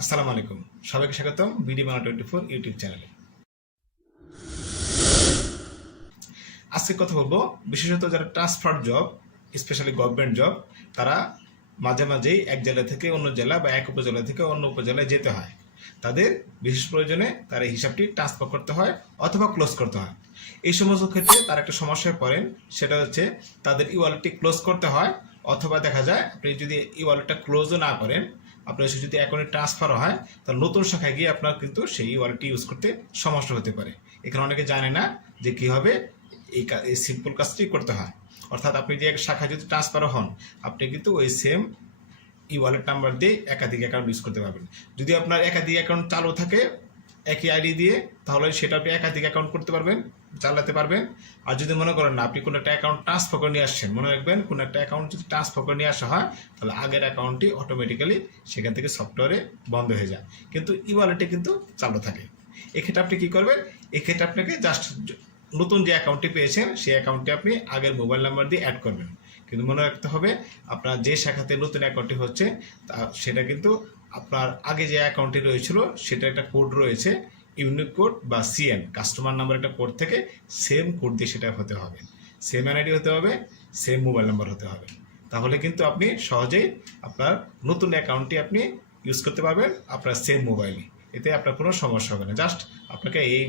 আসসালামু আলাইকুম, সবাইকে স্বাগতম বিডি বাংলা 24 ইউটিউব চ্যানেলে। আজকে কথা বলবো বিশেষত যারা transfer job, specially government job, তারা মাঝে মাঝেই এক জেলা থেকে অন্য জেলা বা এক উপজেলা থেকে অন্য উপজেলায় যেতে হয়। তাদের বিশেষ প্রয়োজনে তার এই হিসাবটি ট্রান্সফার করতে হয় অথবা ক্লোজ করতে হয়। এই সমস্ত ক্ষেত্রে তার একটা সমস্যায় পড়েন, সেটা হচ্ছে তাদের ই ওয়ালেটটি ক্লোজ করতে হয়, অথবা দেখা যায় আপনি যদি ই ওয়ালেটটা ক্লোজও না করেন, আপনার যদি অ্যাকাউন্টে ট্রান্সফার হয়, তাহলে নতুন শাখায় গিয়ে আপনার কিন্তু সেই ই ওয়ালেটটি ইউজ করতে সমস্যা হতে পারে। এখানে অনেকে জানে না যে কীভাবে এই সিম্পল কাজটি করতে হয়। অর্থাৎ আপনি যে এক শাখায় যদি ট্রান্সফার হন, আপনি কিন্তু ওই সেম ই ওয়ালেট নাম্বার দিয়ে একাধিক অ্যাকাউন্ট ইউজ করতে পারবেন। যদি আপনার একাধিক অ্যাকাউন্ট চালু থাকে একই আইডি দিয়ে, তাহলে সেটা আপনি একাধিক অ্যাকাউন্ট করতে পারবেন, চালাতে পারবেন। আর যদি মনে করেন না আপনি কোনো একটা অ্যাকাউন্ট ট্রান্সফার করে নিয়ে আসছেন, মনে রাখবেন কোনো একটা অ্যাকাউন্ট যদি ট্রান্সফার করে নিয়ে আসা হয়, তাহলে আগের অ্যাকাউন্টটি অটোমেটিক্যালি সেখান থেকে সফটওয়্যারে বন্ধ হয়ে যায়, কিন্তু ই ওয়ালেটে কিন্তু চালু থাকে। এক্ষেত্রে আপনি কী করবেন? এক্ষেত্রে আপনাকে জাস্ট নতুন যে অ্যাকাউন্টটি পেয়েছেন সেই অ্যাকাউন্টটি আপনি আগের মোবাইল নাম্বার দিয়ে অ্যাড করবেন। কিন্তু মনে রাখতে হবে, আপনার যে শাখাতে নতুন অ্যাকাউন্টটি হচ্ছে সেটা কিন্তু আপনার আগে যে অ্যাকাউন্টটি রয়েছিল সেটা একটা কোড রয়েছে, ইউনিক কোড বা সিএন, কাস্টমার নাম্বার একটা কোড থেকে সেম কোড দিয়ে সেটা হতে হবে, সেম এনআইডি হতে হবে, সেম মোবাইল নাম্বার হতে হবে। তাহলে কিন্তু আপনি সহজেই আপনার নতুন অ্যাকাউন্টটি আপনি ইউজ করতে পারবেন আপনার সেম মোবাইলে। এতে আপনার কোনো সমস্যা হবে না। জাস্ট আপনাকে এই